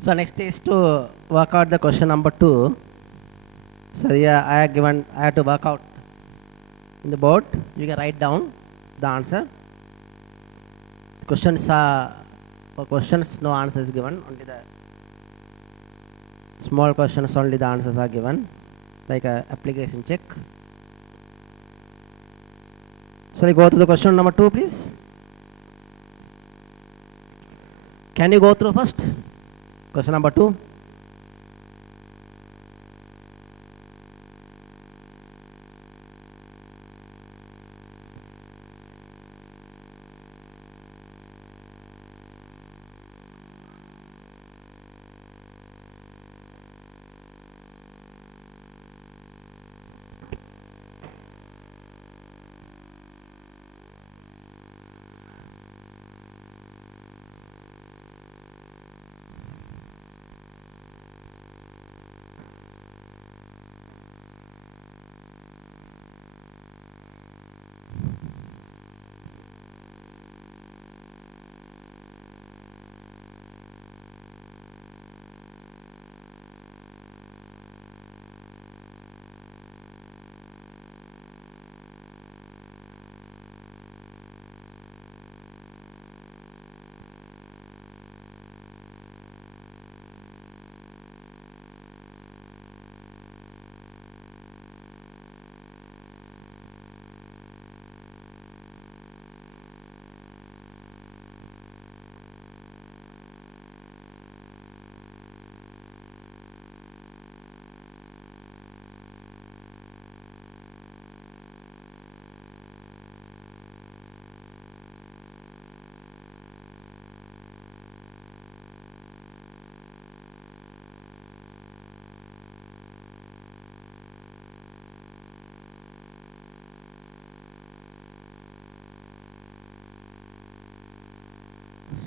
So next is to work out the question number 2. So yeah, I have to work out in the board. You can write down the answer. Questions are for questions, no answer is given. Only the small questions, only the answers are given, like a application check. Shall we go to the question number 2, please? Can you go through first? Question number 2.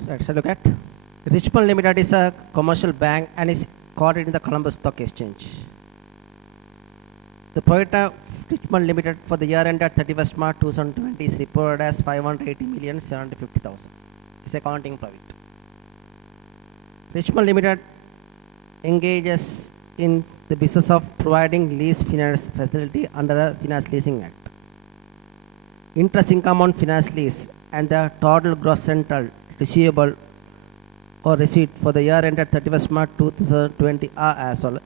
Let's look at Richmond Limited is a commercial bank and is quoted in the Columbus Stock Exchange. The profit of Richmond Limited for the year ended 31st March 2020 is reported as 580,750,000. It's accounting profit. Richmond Limited engages in the business of providing lease finance facility under the Finance Leasing Act. Interest income on finance lease and the total gross rental receivable or receipt for the year ended 31st March 2020 are as well.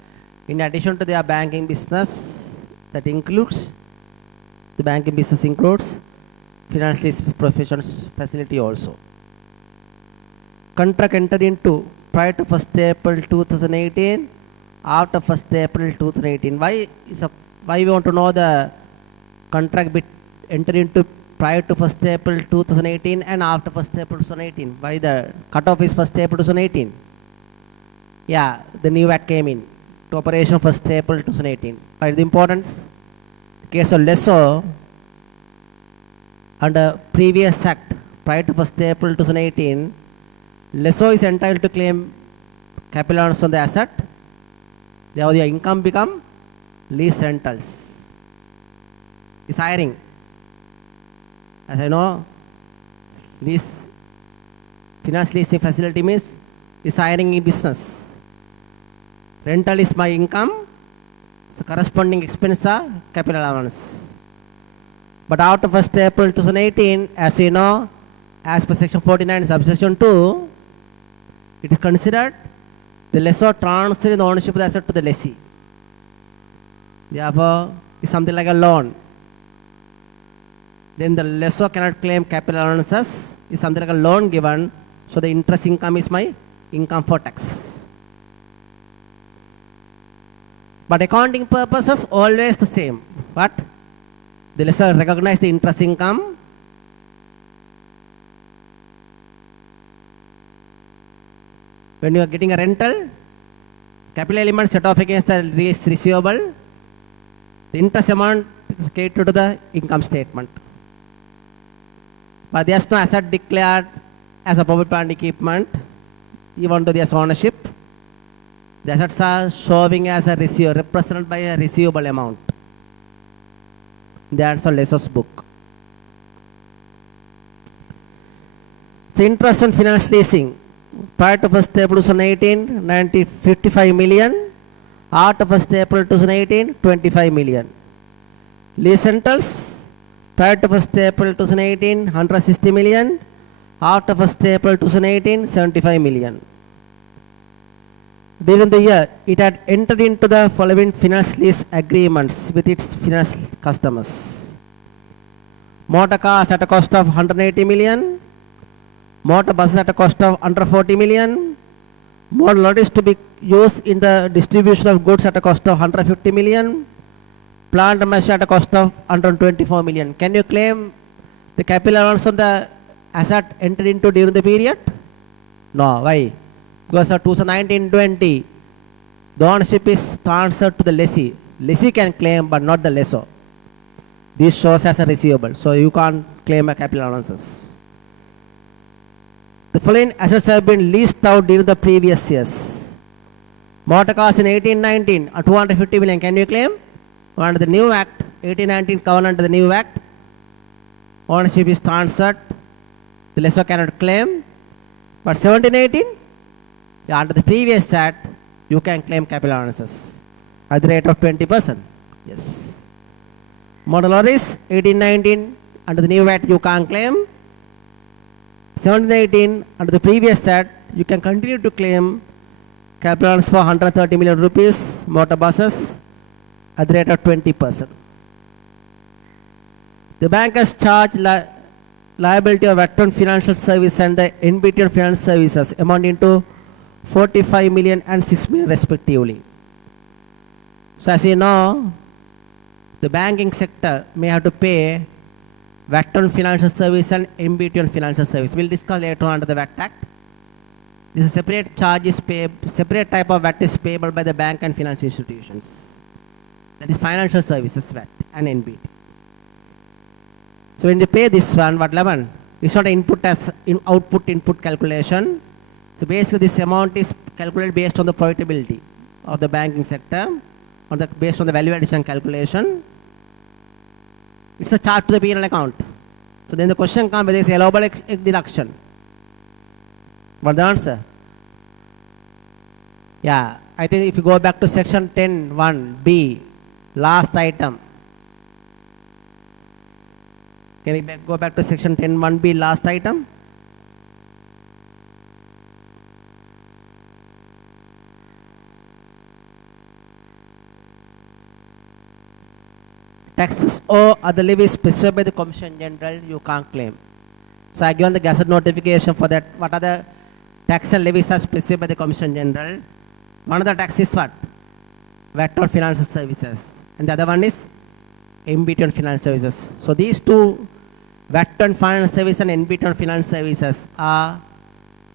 In addition to their banking business, that includes the banking business includes finance lease professions facility also. Contract entered into prior to 1st April 2018, after 1st April 2018. Why we want to know the contract bit entered into prior to 1st April 2018 and after 1st April 2018? Why the cutoff is 1st April 2018? Yeah, the new act came in to operation 1st April 2018. Why the importance? The case of lessor under previous act prior to 1st April 2018, lessor is entitled to claim capital allowance on the asset. Therefore, the income become lease rentals. Is hiring. As I know, this finance leasing facility means is hiring in business. Rental is my income, so corresponding expense are capital allowance. But after 1st April 2018, as you know, as per section 49 subsection 2, it is considered the lessor transferring the ownership of the asset to the lessee. Therefore, it's something like a loan. Then the lessor cannot claim capital allowances. It's something like a loan given, so the interest income is my income for tax. But accounting purposes always the same. But the lessor recognize the interest income. When you are getting a rental, capital element set off against the lease receivable, the interest amount credited to the income statement. But there's no asset declared as a property plant equipment, even though there's ownership. The assets are showing as a receiver, represented by a receivable amount. That's a lessor's book. So interest on finance leasing. prior to 1st April 2018, 55 million. After 1st April 2018, 25 million. Lease rentals, prior to 1st April 2018, 160 million. After 1st April 2018, 75 million. During the year, it had entered into the following finance lease agreements with its finance customers. Motor cars at a cost of 180 million. Motor buses at a cost of under 40 million. Motor lorries to be used in the distribution of goods at a cost of 150 million. Plant machine at a cost of 124 million. Can you claim the capital allowance on the asset entered into during the period? No. Why? Because of 2019-20, the ownership is transferred to the lessee. Lessee can claim, but not the lessor. This shows as a receivable, so you can't claim a capital allowances. The following assets have been leased out during the previous years. Motor cars in 18-19 are 250 million. Can you claim? Under the new act, 18-19 covered under the new act, ownership is transferred. The lessor cannot claim. But 17-18, under the previous act, you can claim capital allowances at the rate of 20%. Yes. Motor lorries, 18-19, under the new act, you can't claim. 17-18, under the previous act, you can continue to claim capital allowance for 130 million rupees, motor buses, at the rate of 20%. The bank has charged liability of Veteran Financial Service and the NBTN Finance Services amounting to 45 million and 6 million respectively. So as you know, the banking sector may have to pay Veteran Financial Service and NBTN Financial Service. We'll discuss later on under the VAT Act. This is a separate charge is payable, separate type of VAT is payable by the bank and financial institutions. That is financial services VAT and NBT. So when you pay this one, what 11? It's not an input as output calculation. So basically this amount is calculated based on the profitability of the banking sector, based on the value addition calculation. It's a charge to the P&L account. So then the question comes whether it's allowable deduction. What's the answer? Yeah, I think if you go back to section 10(1)(b), last item. Can we go back to section 10(1)(b), last item? Taxes or other levies specified by the Commission General, you can't claim. So I given the Gazette notification for that. What are the tax and levies are specified by the Commission General? One of the tax is what? VAT or Financial Services. And the other one is NBT and Financial Services. So these two, VAT and Financial Services and NBT and Financial Services, are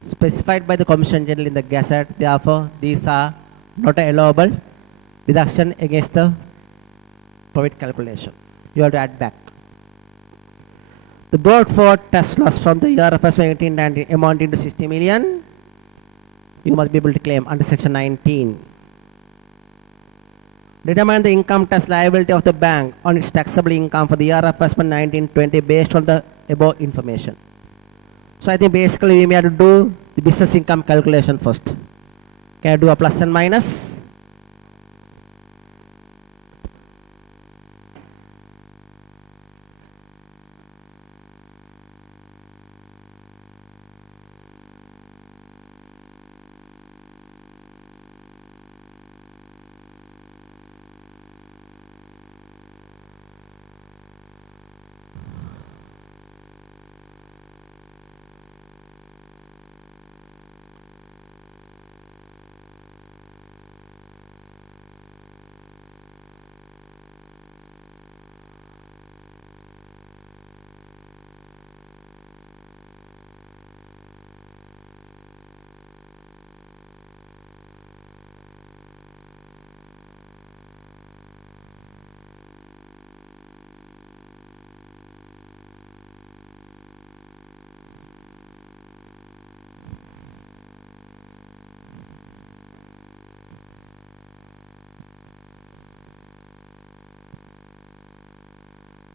specified by the Commission General in the Gazette. Therefore, these are not an allowable deduction against the profit calculation. You have to add back. The brought forward tax loss from the year of 1890 amounting to 60 million. You must be able to claim under section 19. Determine the income tax liability of the bank on its taxable income for the year of 1920 based on the above information. So I think basically we may have to do the business income calculation first. Can I do a plus and minus?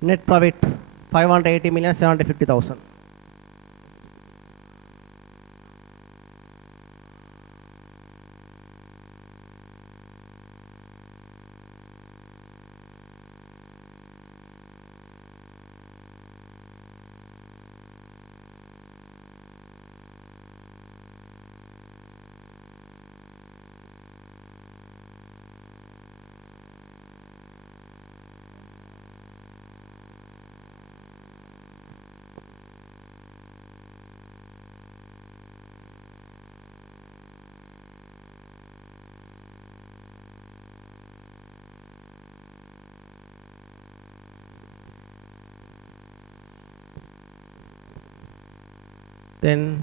Net profit 580 million 750,000. Then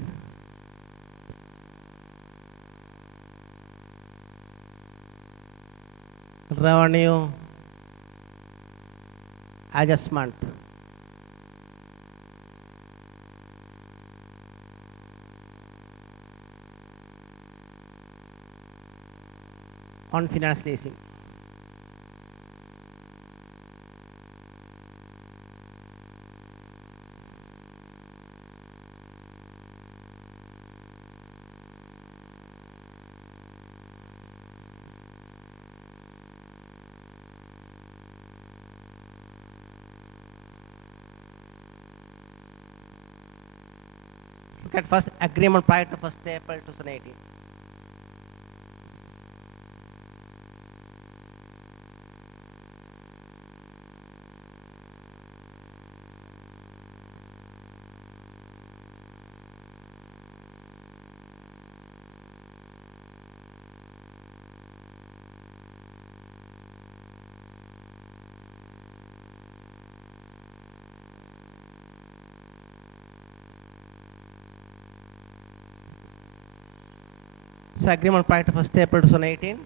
revenue adjustment. On finance leasing. Look at first agreement prior to 1st April 2018. So agreement prior to 1st April 2018.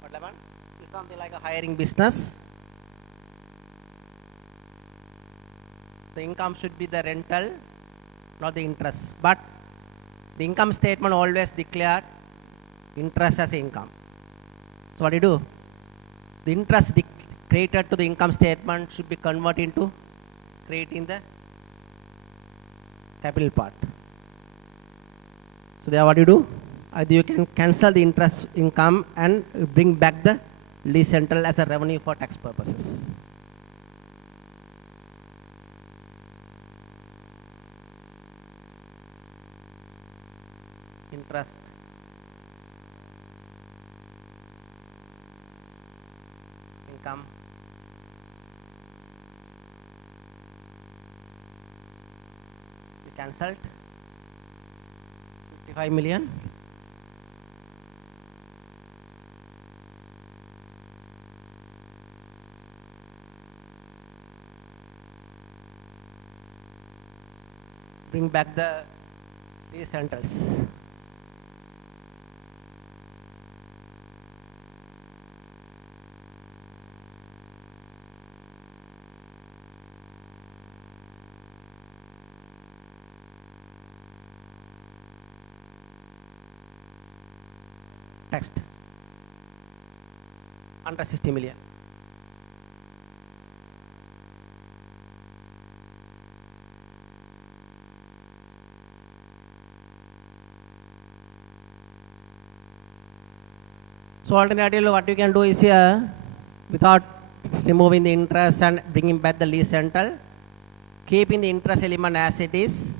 What 11? It's something like a hiring business. The income should be the rental, not the interest. But the income statement always declared interest as income. So what do you do? The interest created to the income statement should be converted into creating the capital part. So there what you do? Either you can cancel the interest income and bring back the lease rental as a revenue for tax purposes. Interest. Income. We cancelled 55 million. Bring back the lease rentals. Text. Under 60 million. So alternatively, what you can do is here, without removing the interest and bringing back the lease rental, keeping the interest element as it is,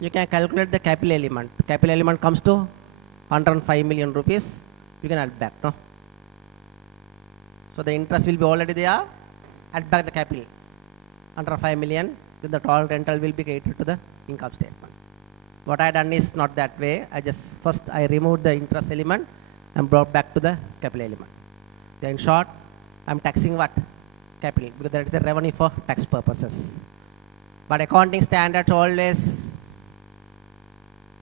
you can calculate the capital element. The capital element comes to 105 million rupees. You can add back, no? So the interest will be already there. Add back the capital, 105 million. Then the total rental will be created to the income statement. What I done is not that way. First I removed the interest element and brought back to the capital element. Then in short, I'm taxing what? Capital, because that is the revenue for tax purposes. But accounting standards always,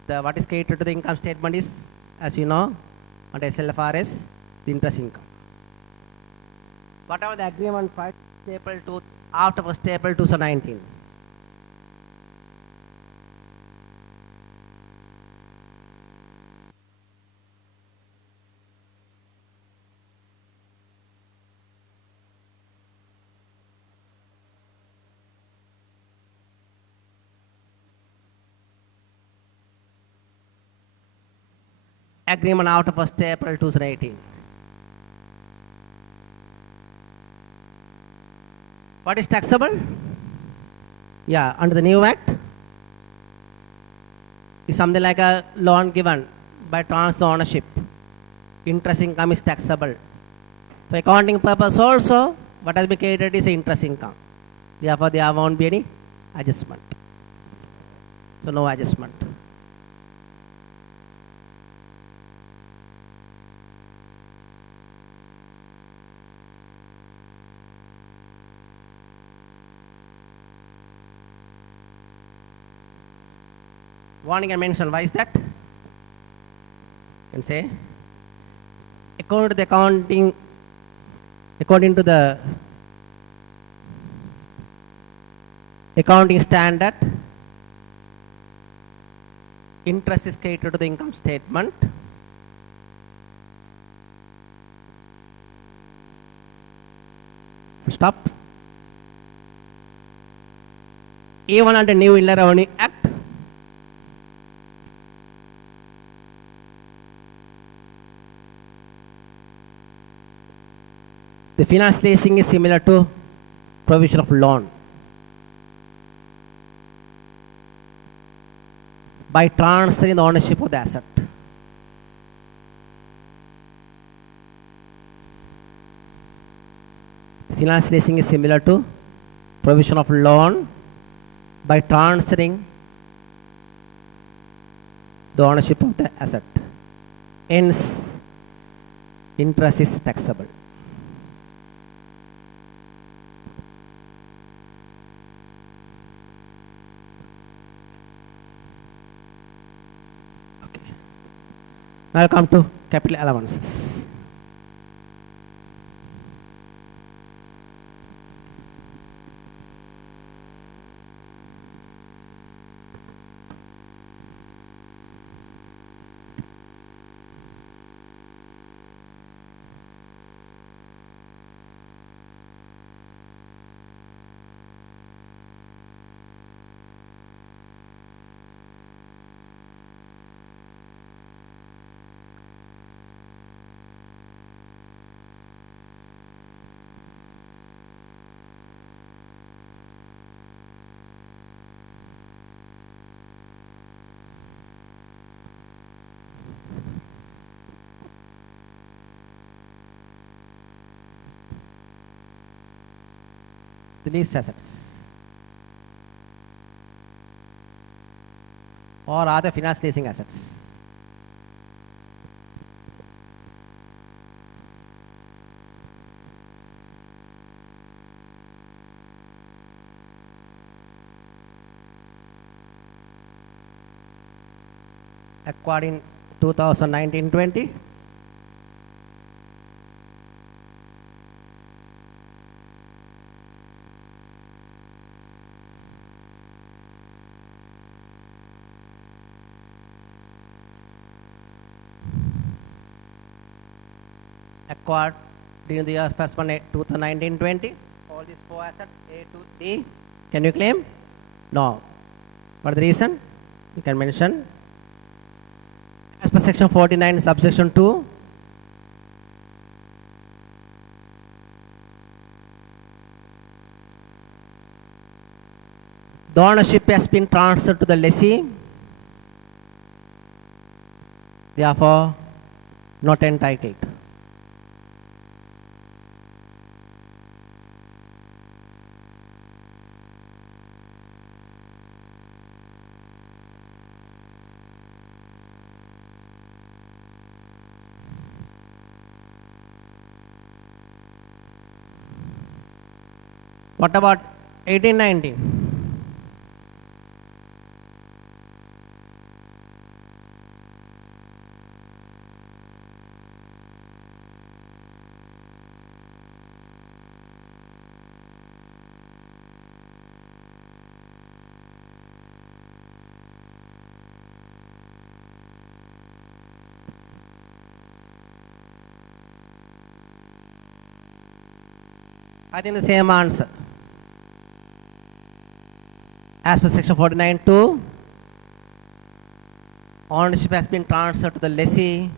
what is created to the income statement is, as you know, under SLFRS, the interest income. Whatever the agreement after 1st April 2019. Agreement after 1st April 2018. What is taxable? Yeah, under the new act, is something like a loan given by transfer ownership. Interest income is taxable. For accounting purpose also, what has been created is interest income. Therefore, there won't be any adjustment. So no adjustment. Warning and mention. Why is that? You can say, according to the accounting standard, interest is credited to the income statement. Stop. Even under New Inland Revenue Act, the finance leasing is similar to provision of loan. By transferring the ownership of the asset. Finance leasing is similar to provision of loan by transferring the ownership of the asset. Hence, interest is taxable. Okay. Now I'll come to capital allowances. The lease assets or other finance leasing assets. Acquired in 2019-20. Acquired during the year first one 2019-20. All these four assets A to D. Can you claim? No. What the reason? You can mention. As per section 49 subsection 2, the ownership has been transferred to the lessee, therefore not entitled. What about 18-19? I think the same answer. As per section 49(2), ownership has been transferred to the lessee,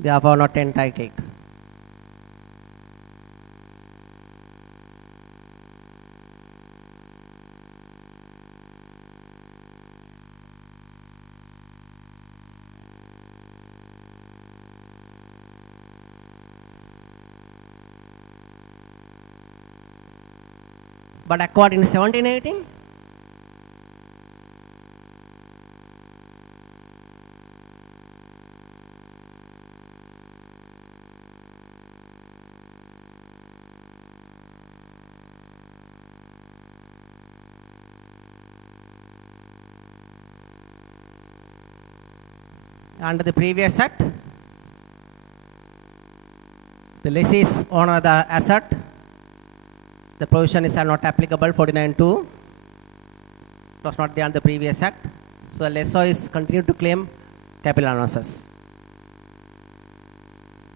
therefore not entitled. But acquired in 17-18, Under the previous set, the lessees owner the asset. The provision is not applicable 49.2. It was not there on the previous act. So the lessor is continued to claim capital allowances.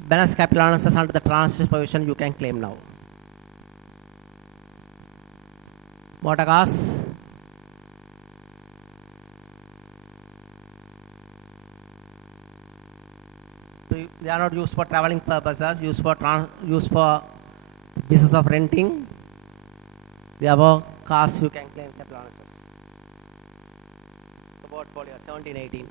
Balance capital allowances under the transition provision you can claim now. Motor cars. They are not used for traveling purposes, used for business of renting. The above cars you can claim capital allowances. The portfolio 1718.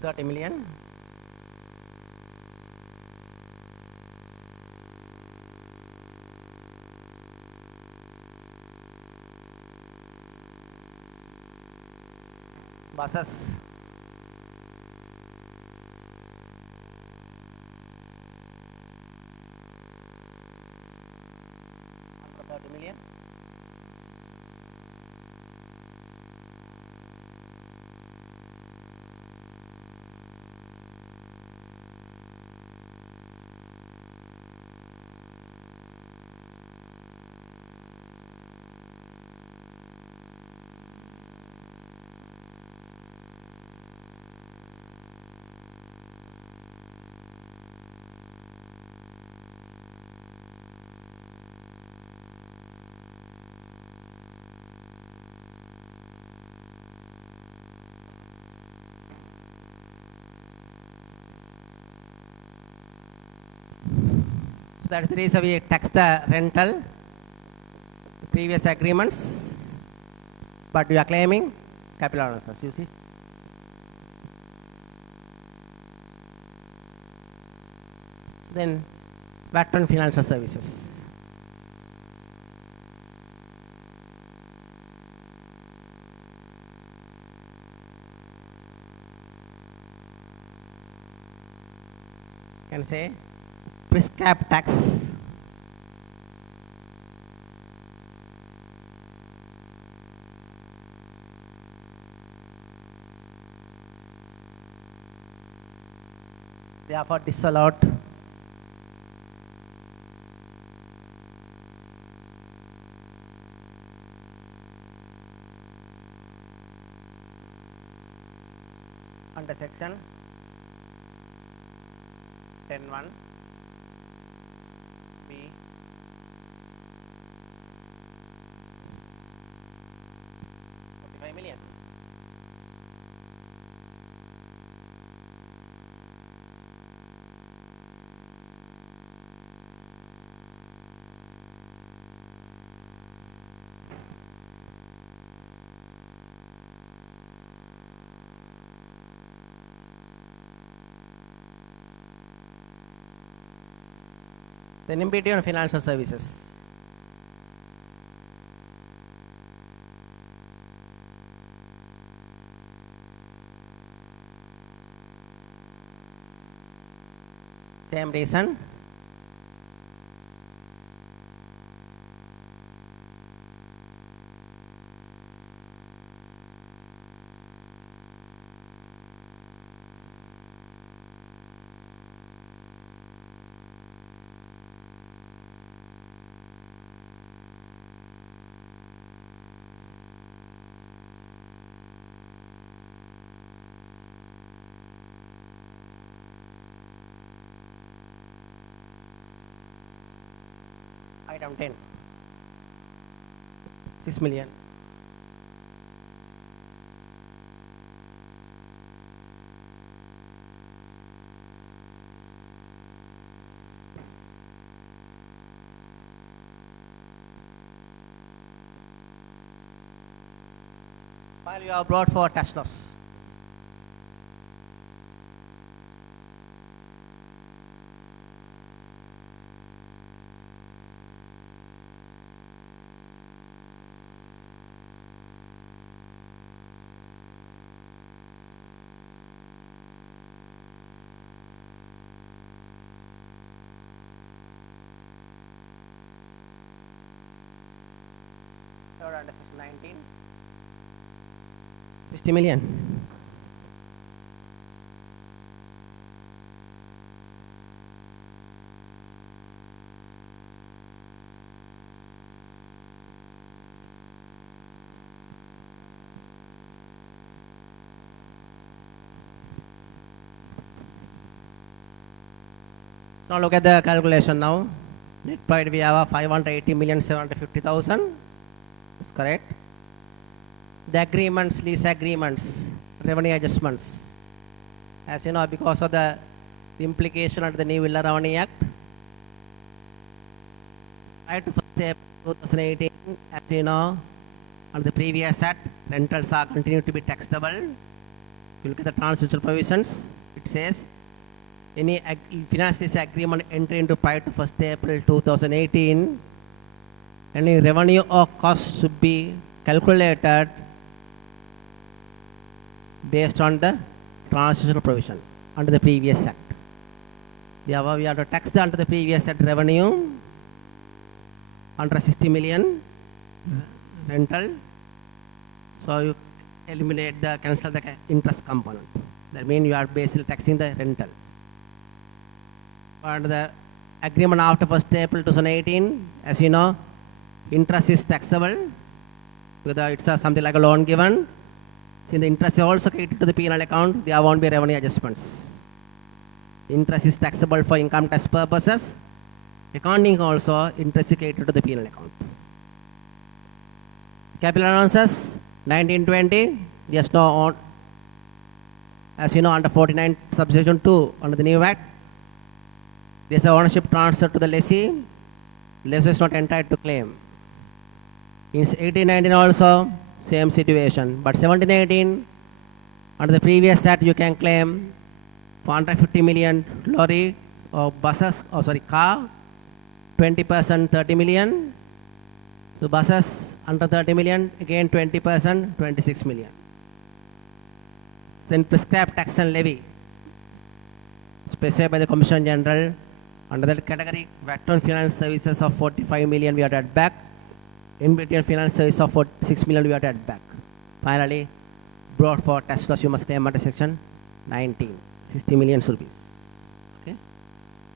$30 million. Buses. Under 30 million. So that's the reason we tax the rental, the previous agreements, but we are claiming capital allowances, you see. Then VAT on financial services. Can say prescribed tax. Therefore disallowed. Under section 10(1) B. $45 million. Then MBT on financial services. Same reason. Item 10, 6 million. file you have brought for tax loss. Third under section 19. 60 million. So now look at the calculation now. Net profit we have 580,750,000. That's correct. The agreements, lease agreements, revenue adjustments. As you know, because of the implication under the new Villa Revenue Act, prior to 1st April 2018, as you know, under the previous act, rentals are continued to be taxable. If you look at the transitional provisions, it says any finance lease agreement entered into prior to 1st April 2018, any revenue or cost should be calculated based on the transitional provision under the previous act. Therefore, we have to tax the under the previous act revenue under 60 million rental. So you eliminate the cancel the interest component. That means you are basically taxing the rental. Under the agreement after 1st April 2018, as you know, interest is taxable because it's something like a loan given. Since the interest is also credited to the P&L account, there won't be revenue adjustments. Interest is taxable for income tax purposes. Accounting also, interest is credited to the P&L account. Capital allowances, 1920, there's no, as you know, under 49 subsection 2 under the new act, there's a ownership transfer to the lessee. Lessee is not entitled to claim. In 1819 also, same situation. But 1718, under the previous act, you can claim 450 million lorry or buses, car, 20% 30 million. So buses under 30 million, again 20%, 26 million. Then prescribed tax and levy, specified by the Commission General. Under that category, Vectron Finance Services of 45 million we have to add back. In between finance service of 6 million we have to add back. Finally, brought for tax loss you must claim under section 19, 60 million rupees. Okay.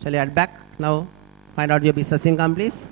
Shall you add back? Now find out your business income, please.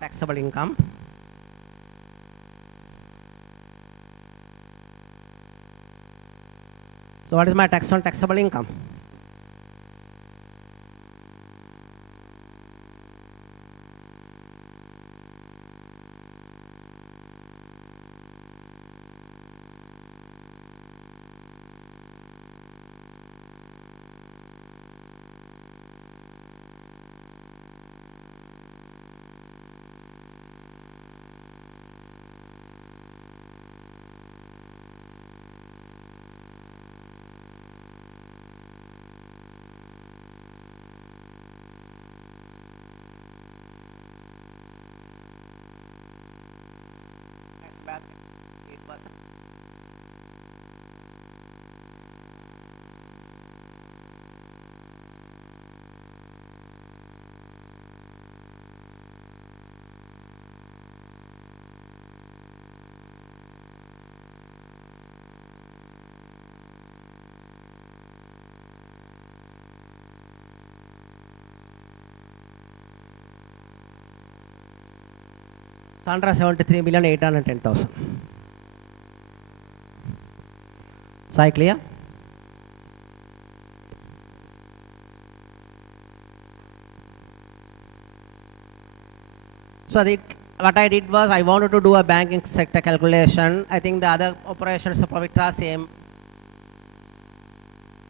Taxable income. So what is my tax on taxable income? where it was it's 173,810,000. So I clear? So what I did was I wanted to do a banking sector calculation. I think the other operations of profit are same.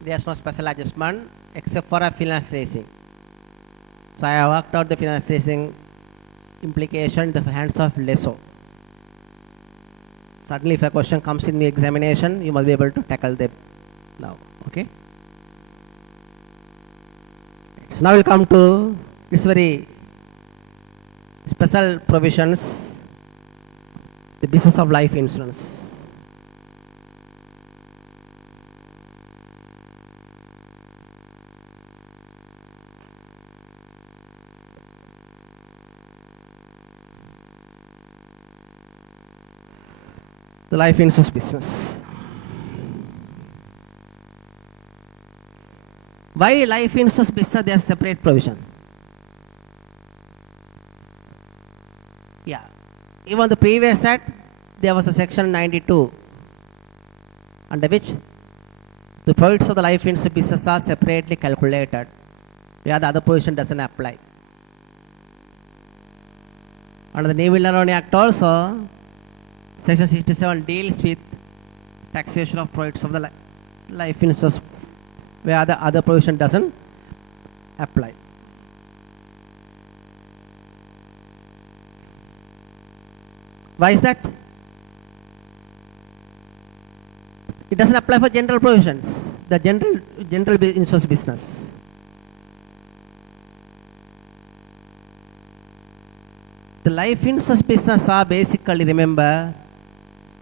There's no special adjustment except for a finance leasing. So I worked out the finance leasing implication in the hands of lessor. Certainly if a question comes in the examination, you must be able to tackle them now. Okay? So now we'll come to this very special provisions, the business of life insurance. The life insurance business. Why life insurance business? There is separate provision. Yeah. Even the previous act, there was a section 92 under which the profits of the life insurance business are separately calculated, where the other provision doesn't apply. Under the Neyville-Laronne Act also, Section 67 deals with taxation of profits of the life insurance, where the other provision doesn't apply. Why is that? It doesn't apply for general provisions, the general insurance business. The life insurance business are basically, remember,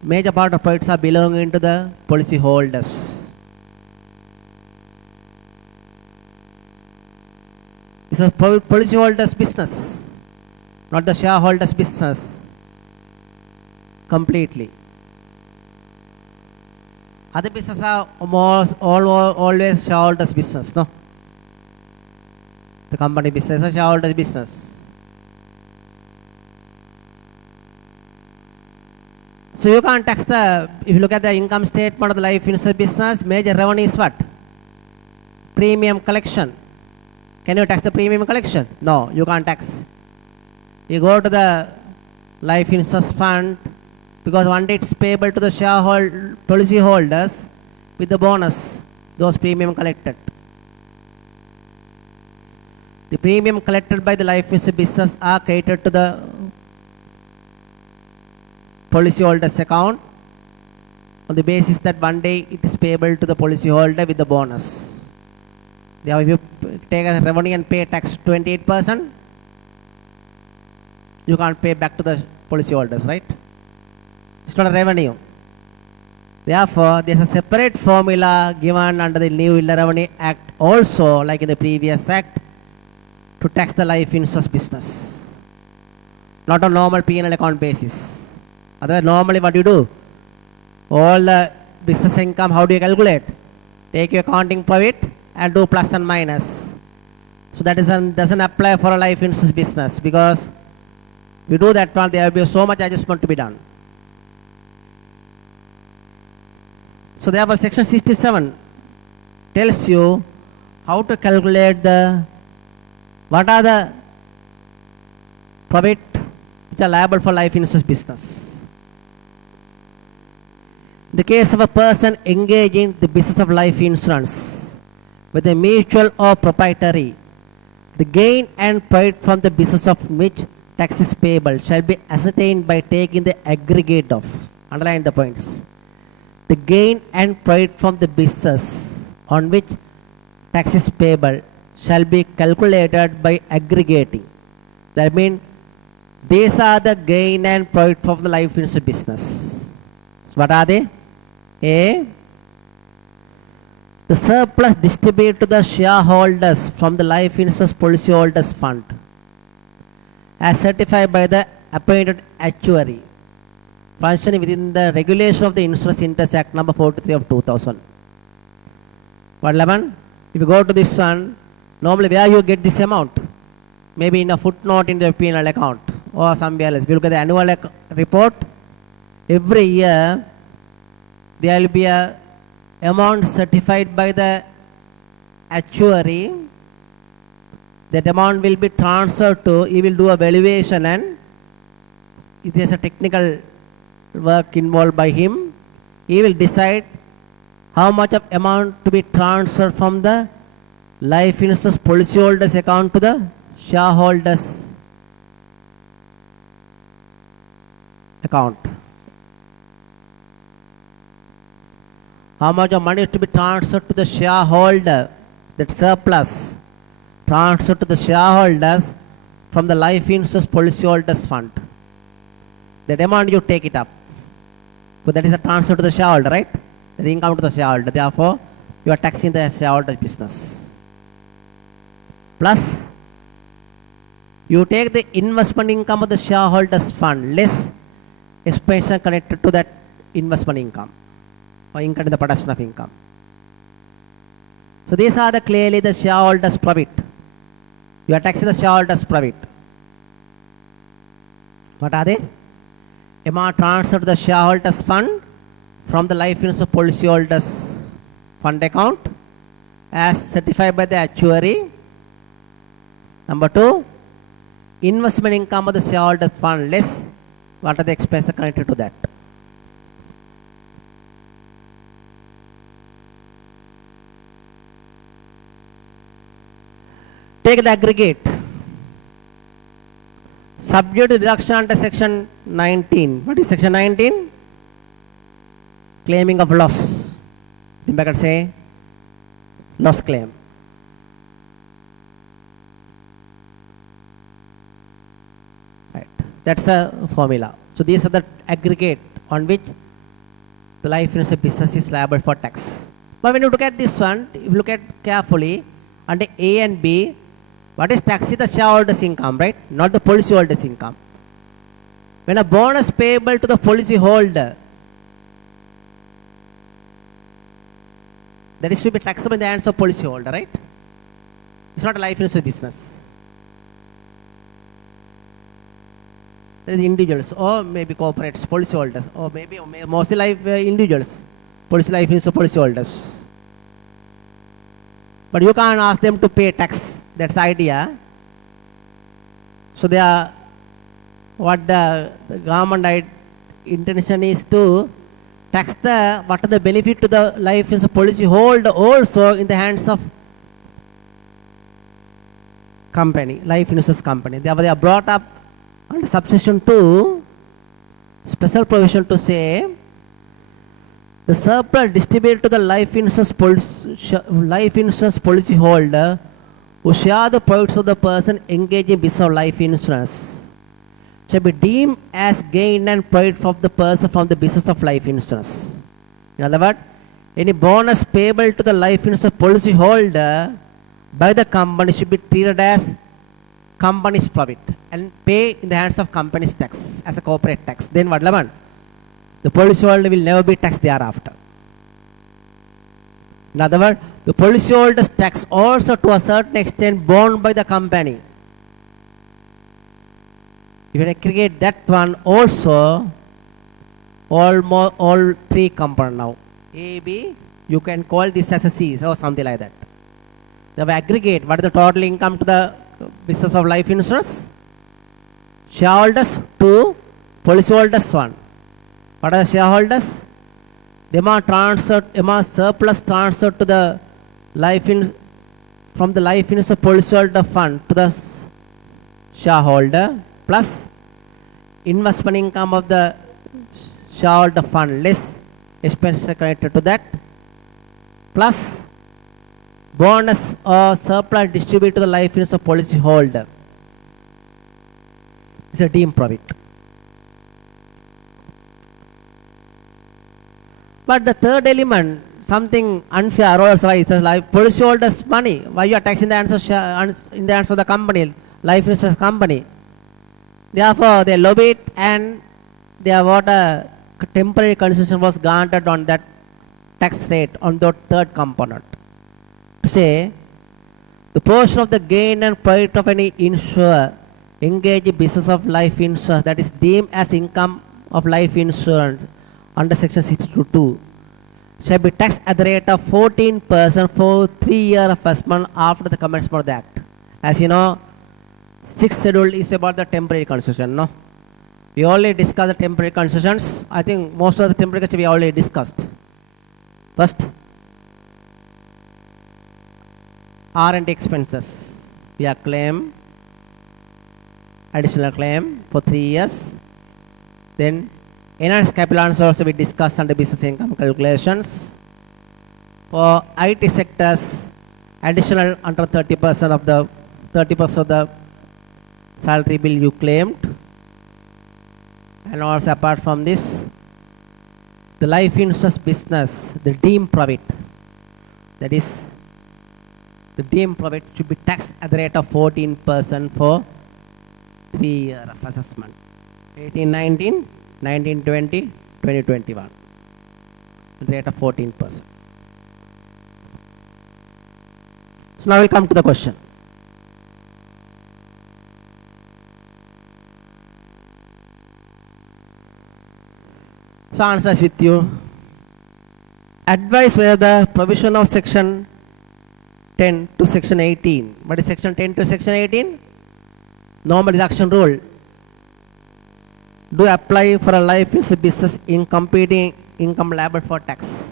major part of profits are belonging to the policy holders. It's a policy holders business, not the shareholders business completely. Other businesses are always shareholders business, no? The company business is shareholders business. So you can't tax if you look at the income statement of the life insurance business, major revenue is what? Premium collection. Can you tax the premium collection? No, you can't tax. You go to the life insurance fund, because one day it's payable to the policy holders with the bonus, those premium collected. The premium collected by the life insurance business are credited to the policyholder's account on the basis that one day it is payable to the policyholder with the bonus. Now, if you take a revenue and pay tax 28%, you can't pay back to the policyholders, right? It's not a revenue. Therefore, there is a separate formula given under the Neyville-Laronne Act also, like in the previous act, to tax the life insurance business. Not on normal P&L account basis. Otherwise, normally what you do? All the business income, how do you calculate? Take your accounting profit and do plus and minus. So that doesn't apply for a life insurance business, because we do that one, there will be so much adjustment to be done. So therefore, section 67 tells you how to calculate what are the profit which are liable for life insurance business. In the case of a person engaging in the business of life insurance, whether mutual or proprietary, the gain and profit from the business of which tax is payable shall be ascertained by taking the aggregate of, underline the points, the gain and profit from the business on which tax is payable shall be calculated by aggregating. That means These are the gain and profit of the life insurance business. So what are they? A, the surplus distributed to the shareholders from the life insurance policyholders fund as certified by the appointed actuary functioning within the regulation of the Insurance Interest Act number 43 of 2000. What 11? If you go to this one, normally where you get this amount? Maybe in a footnote in the P&L account or somewhere else. If you look at the annual report, every year there will be a amount certified by the actuary. That amount will be transferred to, he will do a valuation, and if there is a technical work involved by him, he will decide how much of amount to be transferred from the life insurance policyholders account to the shareholders account. How much of money is to be transferred to the shareholder, that surplus transferred to the shareholders from the life insurance policyholders fund. That amount you take it up. But that is a transfer to the shareholder, right? The income to the shareholder. Therefore, you are taxing the shareholder business. Plus, you take the investment income of the shareholders fund less expense connected to that investment income or income in the production of income. So these are the clearly the shareholders profit. You are taxing the shareholders profit. What are they? Amount transferred to the shareholders fund from the life insurance policyholders fund account as certified by the actuary. Number 2, investment income of the shareholders fund less what are the expenses connected to that. Take the aggregate. Subject to deduction under section 19. What is section 19? Claiming of loss. The bracket say loss claim. Right. That's a formula. So these are the aggregate on which the life insurance business is liable for tax. But when you look at this one, if you look at carefully under A and B, what is tax is the shareholders' income, right? Not the policyholders' income. When a bonus payable to the policyholder, that is to be taxable in the hands of policyholder, right? It's not a life insurance business. There is individuals or maybe corporates, policyholders, or maybe mostly life individuals, life insurance policyholders. But you can't ask them to pay tax. That's the idea. So they are, what the government intention is to tax the what are the benefit to the life insurance policy holder also in the hands of company, life insurance company. They are brought up under subsection 2, special provision to say the surplus distributed to the life insurance policy holder who share the profits of the person engaged in business of life insurance shall be deemed as gain and profit of the person from the business of life insurance. In other words, any bonus payable to the life insurance policy holder by the company should be treated as company's profit and pay in the hands of company's tax as a corporate tax. Then what, Laman? The policyholder will never be taxed thereafter. In other words, the policyholder's tax also to a certain extent borne by the company. If you aggregate that one also, all three components now. A, B, you can call this as a C or something like that. The aggregate, what is the total income to the business of life insurance? Shareholders 2, policyholders 1. What are the shareholders? The amount surplus transferred to the from the life insurance policyholder fund to the shareholder plus investment income of the shareholder fund less expenses connected to that plus bonus or surplus distributed to the life insurance policyholder. It's a deemed profit. But the third element, something unfair also, why it says life policyholders' money. Why you are taxing the answer in the hands of the company, life insurance company? Therefore, they lobby it and their what a temporary concession was granted on that tax rate on the third component. Say, the portion of the gain and profit of any insurer engage in business of life insurance that is deemed as income of life insurance under section 62 shall be taxed at the rate of 14% for 3 years of first month after the commencement of the act. As you know, 6th schedule is about the temporary concession, no? We already discussed the temporary concessions. I think most of the temporary concessions we already discussed. First, R&D expenses. We have claim, additional claim for 3 years. Then enhanced capital allowance also we discussed under business income calculations. For IT sectors, additional under 30% of the salary bill you claimed. And also apart from this, the life insurance business, the deemed profit, that is, the deemed profit should be taxed at the rate of 14% for 3 years of assessment. 1819, 1920, 2021. At the rate of 14%. So now we'll come to the question. So answers with you. Advise whether the provision of section 10 to section 18. What is section 10 to section 18? Normal deduction rule. Do apply for a life insurance business in competing income liable for tax.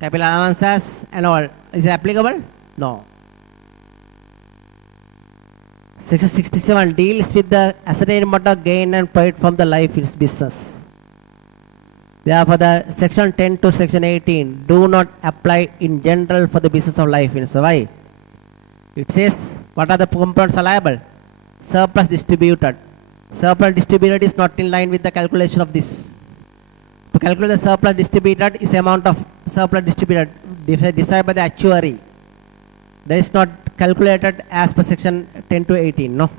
Capital allowances and all. Is it applicable? No. Section 67 deals with the ascertainment of gain and profit from the life insurance business. Therefore, the section 10 to section 18 do not apply in general for the business of life insurance. Why? It says, what are the components liable? Surplus distributed. Surplus distributed is not in line with the calculation of this. To calculate the surplus distributed is amount of surplus distributed decided by the actuary. That is not calculated as per section 10 to 18. No.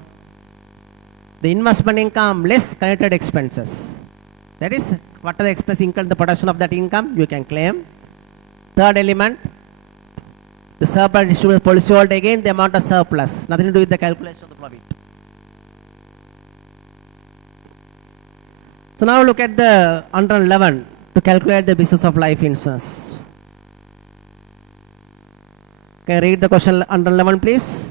The investment income less connected expenses. That is, what are the expense income, the production of that income, you can claim. Third element, the surplus distributed policyholder, again the amount of surplus, nothing to do with the calculation of the profit. So now look at the under 11 to calculate the business of life insurance. Can you read the question under 11 please?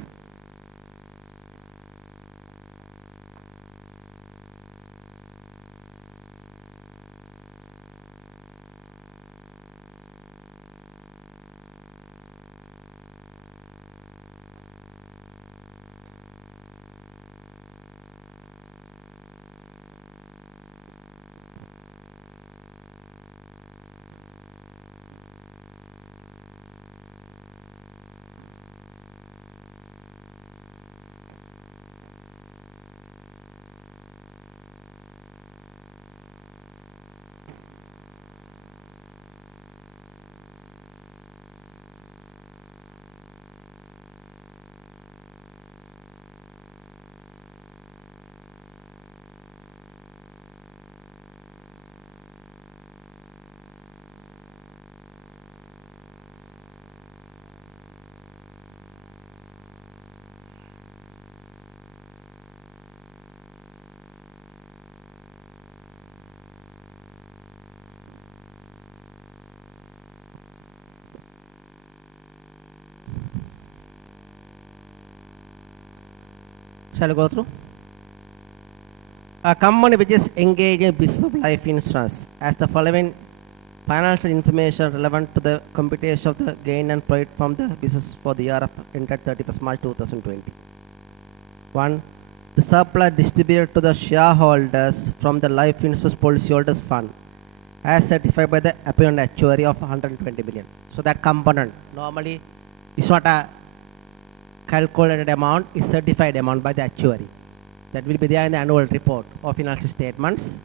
Shall we go through? A company which is engaged in business of life insurance has the following financial information relevant to the computation of the gain and profit from the business for the year of ended 31st March 2020. 1. The surplus distributed to the shareholders from the life insurance policyholders fund as certified by the apparent actuary of 120 billion. So that component normally is not a calculated amount, is certified amount by the actuary. That will be there in the annual report or financial statements.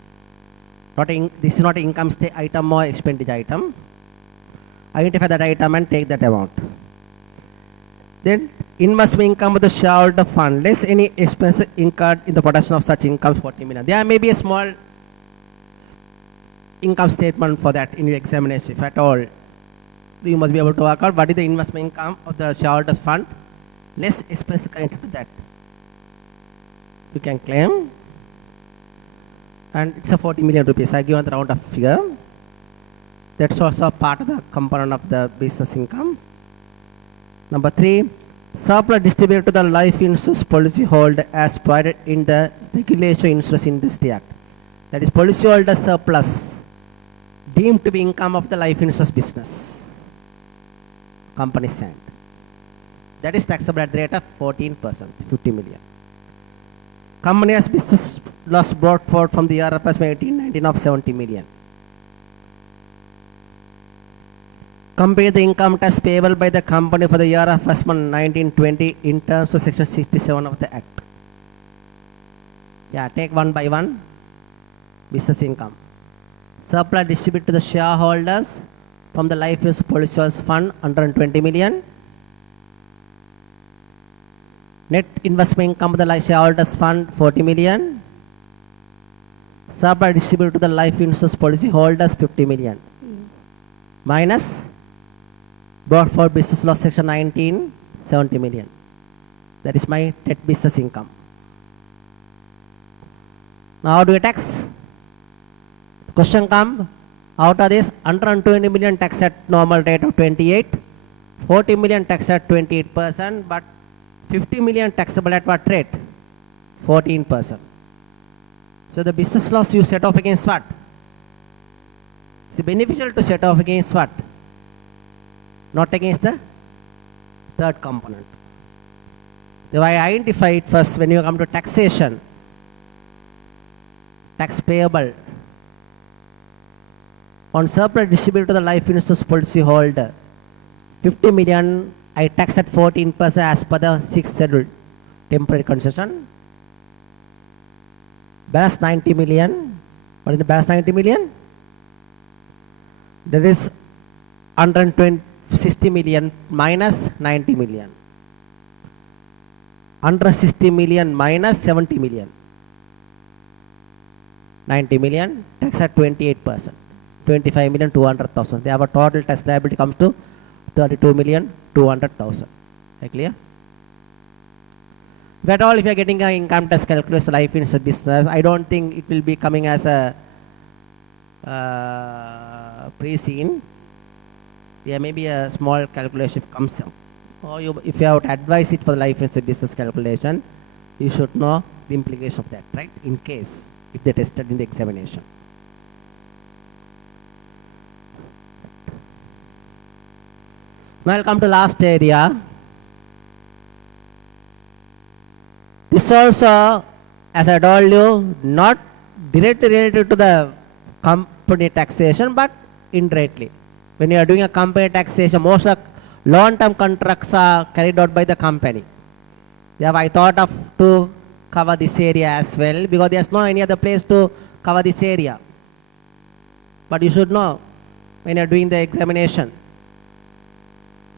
This is not an income item or expenditure item. Identify that item and take that amount. Then investment income of the shareholder fund, less any expense incurred in the production of such income, 40 million. There may be a small income statement for that in your examination, if at all. You must be able to work out what is the investment income of the shareholders fund, less expense connected to that. You can claim, and it's a 40 million rupees. I give the round of figure. That's also part of the component of the business income. Number 3, surplus distributed to the life insurance policy holder as provided in the Regulation Insurance Industry Act. That is policy holder surplus deemed to be income of the life insurance business. Company sent. That is taxable at the rate of 14%, 50 million. Company has business loss brought forward from the year of 1819 of 70 million. Compare the income tax payable by the company for the year of 1920 in terms of section 67 of the Act. Yeah, take one by one. Business income. Surplus distributed to the shareholders from the life insurance policy fund 120 million. Net investment income of the shareholders fund 40 million. Surplus distributed to the life insurance policy holders 50 million. Minus brought for business loss section 19 70 million. That is my net business income. Now how do we tax? Question come, out of this 120 million tax at normal rate of 28, 40 million tax at 28%, but 50 million taxable at what rate? 14%. So the business loss you set off against what? It's beneficial to set off against what? Not against the third component. So I identify it first when you come to taxation. Tax payable on surplus distributed to the life insurance policy holder. 50 million I tax at 14% as per the 6th schedule temporary concession. Balance 90 million. What is the balance 90 million? There is 160 million minus 90 million. 160 million minus 70 million. 90 million tax at 28%. 25 million 200,000. They have a total tax liability comes to 32 million 200,000. Clear? But all if you are getting an income tax calculus life insurance business, I don't think it will be coming as a pre-seen. There may be a small calculation comes up. Or if you have to advise it for the life insurance business calculation, you should know the implication of that, right? In case if they tested in the examination. Now I'll come to last area. This also, as I told you, not directly related to the company taxation, but indirectly. When you are doing a company taxation, most of long-term contracts are carried out by the company. Yeah, I thought of to cover this area as well, because there's no any other place to cover this area. But you should know when you're doing the examination.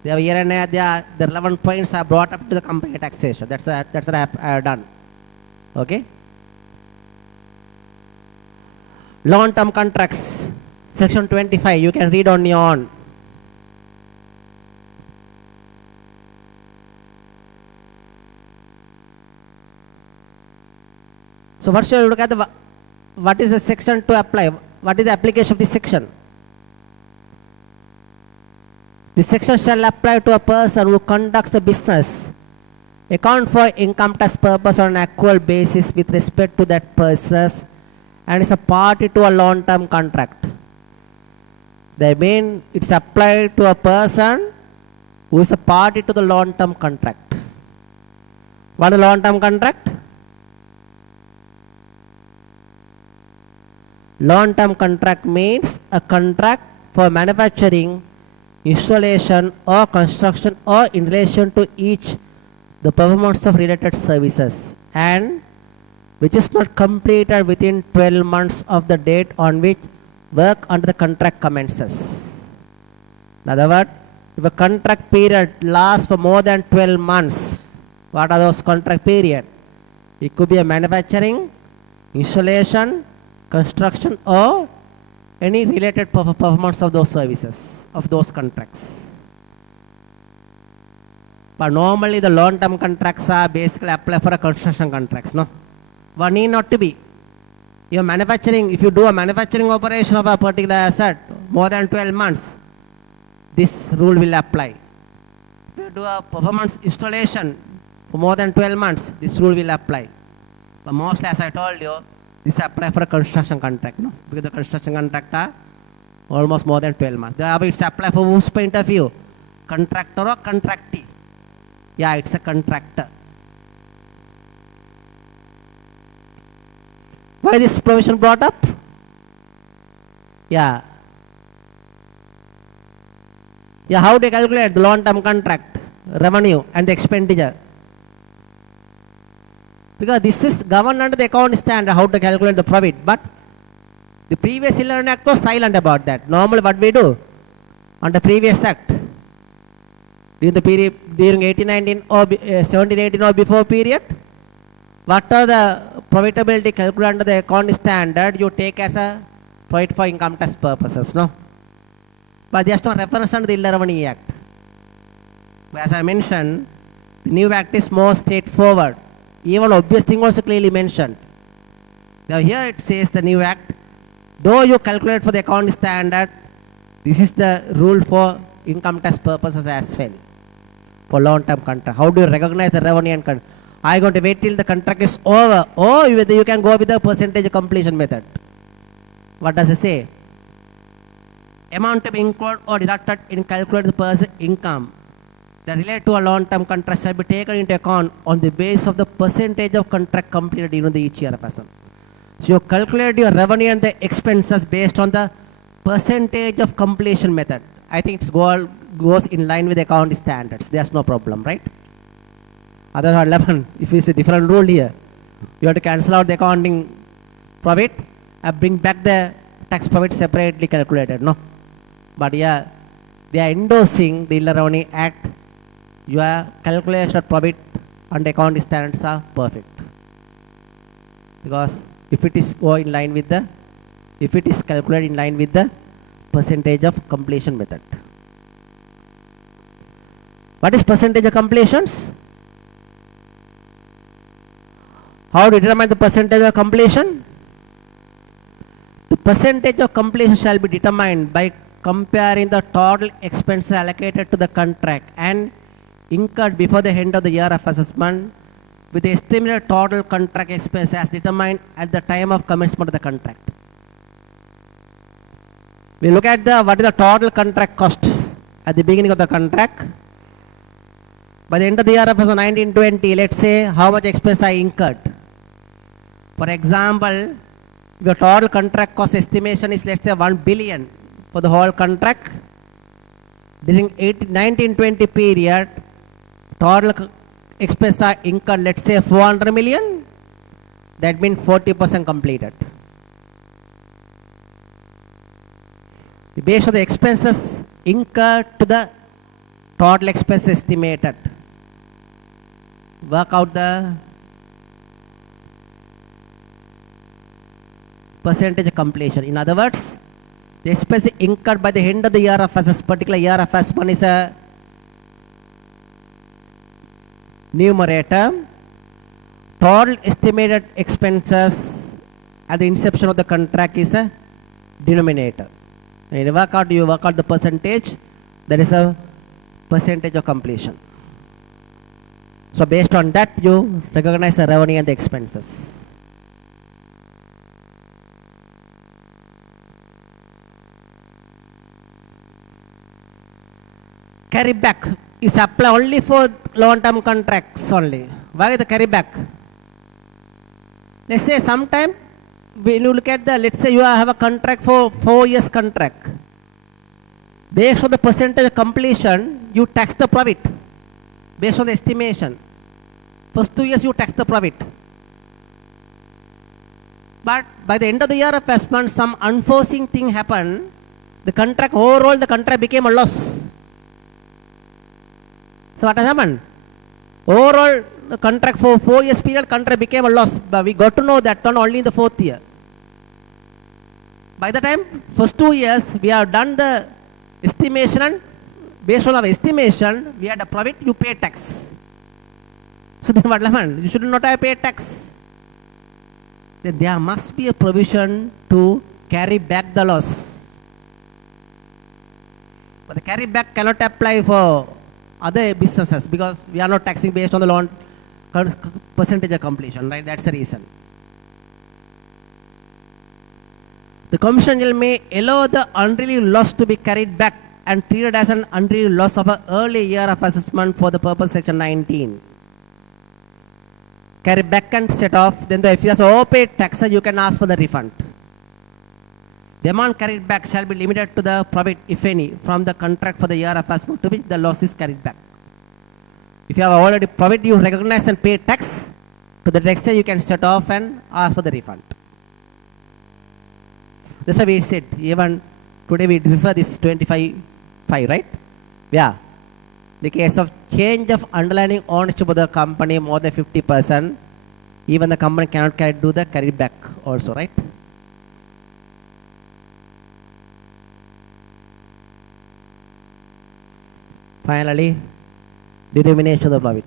They have here and there, the relevant points are brought up to the company taxation. That's what I have done. Okay. Long-term contracts, section 25. You can read on your own. So first you look at the what is the section to apply. What is the application of this section? This section shall apply to a person who conducts the business, account for income tax purpose on an accrual basis with respect to that person, and is a party to a long-term contract. That means it's applied to a person who is a party to the long-term contract. What is a long-term contract? Long-term contract means a contract for manufacturing, installation or construction or in relation to each the performance of related services and which is not completed within 12 months of the date on which work under the contract commences. In other words, if a contract period lasts for more than 12 months, what are those contract period? It could be a manufacturing, installation, construction, or any related performance of those services, of those contracts. But normally the long-term contracts are basically apply for a construction contracts, no? One need not to be. Your manufacturing, if you do a manufacturing operation of a particular asset more than 12 months, this rule will apply. If you do a performance installation for more than 12 months, this rule will apply. But mostly, as I told you, this apply for a construction contract, no? Because the construction contract are almost more than 12 months. Therefore, it's apply for whose point of view? Contractor or contractee? Yeah, it's a contractor. Why this provision brought up? Yeah. Yeah, how they calculate the long-term contract, revenue and the expenditure? Because this is governed under the account standard, how to calculate the profit. But the previous 11 Act was silent about that. Normally what we do on the previous Act, during the period, during 1819 or 1718 or before period, what are the profitability calculated under the account standard, you take as a profit for income tax purposes, no? But just no reference under the 11E Act. As I mentioned, the new Act is more straightforward. Even obvious thing also clearly mentioned. Now here it says the new Act, though you calculate for the account standard, this is the rule for income tax purposes as well. For long-term contract. How do you recognize the revenue and contract? Are you going to wait till the contract is over, or whether you can go with the percentage completion method? What does it say? Amount to be incurred or deducted in calculating the person's income that relate to a long-term contract shall be taken into account on the basis of the percentage of contract completed during the each year of person. So you calculate your revenue and the expenses based on the percentage of completion method. I think it goes in line with the accounting standards. There's no problem, right? Otherwise, 11, if it's a different rule here, you have to cancel out the accounting profit and bring back the tax profit separately calculated, no? But yeah, they are endorsing the Inland Revenue Act. Your calculation of profit and accounting standards are perfect. Because if it is in line with the, if it is calculated in line with the percentage of completion method. What is percentage of completions? How to determine the percentage of completion? The percentage of completion shall be determined by comparing the total expenses allocated to the contract and incurred before the end of the year of assessment with the estimated total contract expense as determined at the time of commencement of the contract. We look at the what is the total contract cost at the beginning of the contract. By the end of the year of 1920, let's say how much expense I incurred. For example, your total contract cost estimation is, let's say, 1 billion for the whole contract. During 1920 period, total expense are incurred, let's say, 400 million. That means 40% completed. Based on the expenses incurred to the total expense estimated, work out the percentage of completion. In other words, the expense incurred by the end of the year of assessment, particular year of assessment is a numerator. Total estimated expenses at the inception of the contract is a denominator. When you work out the percentage, there is a percentage of completion. So based on that, you recognize the revenue and the expenses. Carry back is applied only for long-term contracts only. Why the carry back? Let's say sometime when you look at the, let's say you have a contract for 4 years contract. Based on the percentage of completion, you tax the profit. Based on the estimation. First 2 years you tax the profit. But by the end of the year assessment, some unforeseen thing happened. The contract, overall the contract became a loss. So what has happened? Overall the contract for 4 years period, contract became a loss. But we got to know that one only in the 4th year. By the time first 2 years, we have done the estimation, and based on our estimation, we had a profit, you pay tax. So then what happened? You should not have paid tax. Then there must be a provision to carry back the loss. But the carry back cannot apply for other businesses because we are not taxing based on the loan percentage of completion, right? That's the reason. The commission may allow the unrelieved loss to be carried back and treated as an unrelieved loss of an early year of assessment for the purpose section 19. Carry back and set off, then if you have overpaid tax, you can ask for the refund. The amount carried back shall be limited to the profit, if any, from the contract for the year of assessment to which the loss is carried back. If you have already profit, you recognize and pay tax. To the next year, you can set off and ask for the refund. That's why we said, even today we refer this 25.5, right? Yeah. The case of change of underlying ownership of the company more than 50%, even the company cannot do the carry back also, right? Finally, determination of the profit.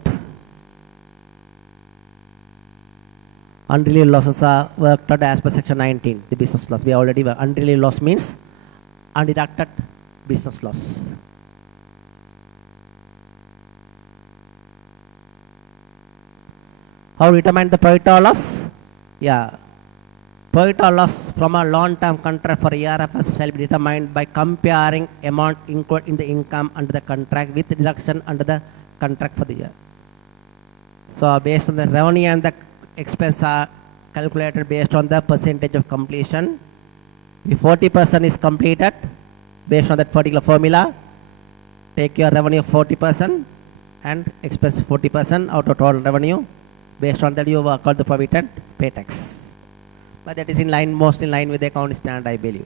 Unrelieved losses are worked out as per section 19, the business loss. We already were. Unrelieved loss means undeducted business loss. How to determine the profit or loss? Yeah. Profit or loss from a long-term contract for a year of assessment shall be determined by comparing amount incurred in the income under the contract with deduction under the contract for the year. So based on the revenue and the expense are calculated based on the percentage of completion. If 40% is completed, based on that particular formula, take your revenue 40% and expense 40% out of total revenue. Based on that, you work out the profit and pay tax. But that is in line, most in line with the accounting standard, I believe.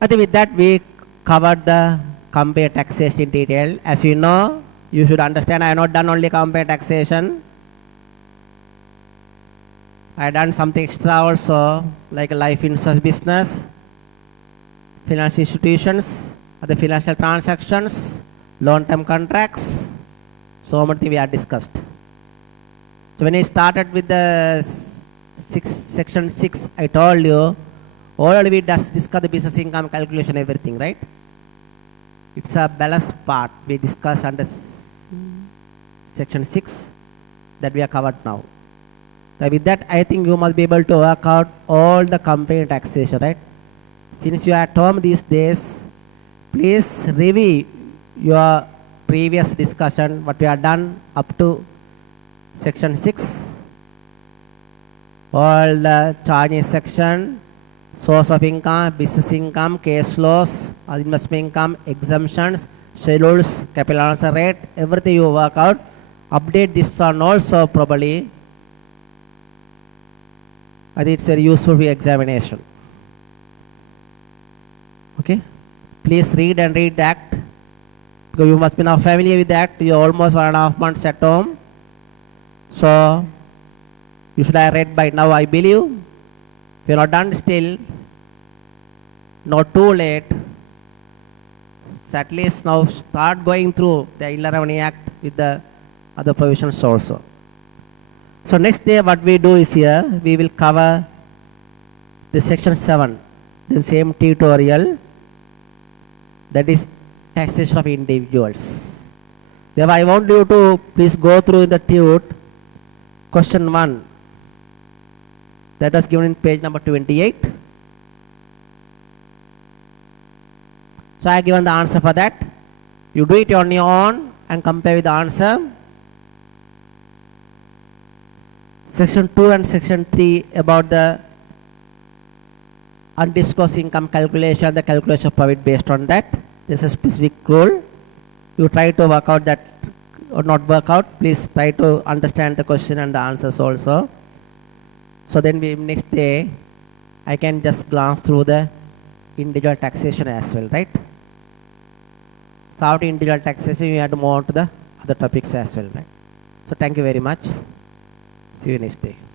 I think with that, we covered the compare taxation in detail. As you know, you should understand, I have not done only compare taxation. I have done something extra also, like a life insurance business, financial institutions, other financial transactions, long-term contracts. So many things we have discussed. So when I started with the section 6, I told you, already we discussed the business income calculation, everything, right? It's a balanced part we discussed under section 6 that we are covered now. So with that, I think you must be able to work out all the company taxation, right? Since you are at home these days, please review your previous discussion, what we have done up to section 6, all the charging section, source of income, business income, cash flows, investment income, exemptions, schedules, capital answer rate, everything you work out. Update this one also probably. I think it's very useful for examination. Okay, please read and read the act, because you must be now familiar with the act. You're almost 1.5 months at home. So, you should have read by now, I believe. If you're not done still, not too late. So at least now start going through the Inland Revenue Act with the other provisions also. So next day what we do is here, we will cover the section 7, the same tutorial, that is taxation of individuals. Therefore, I want you to please go through the tute. Question 1, that was given in page number 28. So I have given the answer for that. You do it on your own and compare with the answer. Section 2 and section 3 about the undisclosed income calculation, the calculation of profit based on that. This is a specific rule. You try to work out that or not work out. Please try to understand the question and the answers also. So then next day, I can just glance through the individual taxation as well, right? So after individual taxation, you have to move on to the other topics as well, right? So thank you very much. See you next day.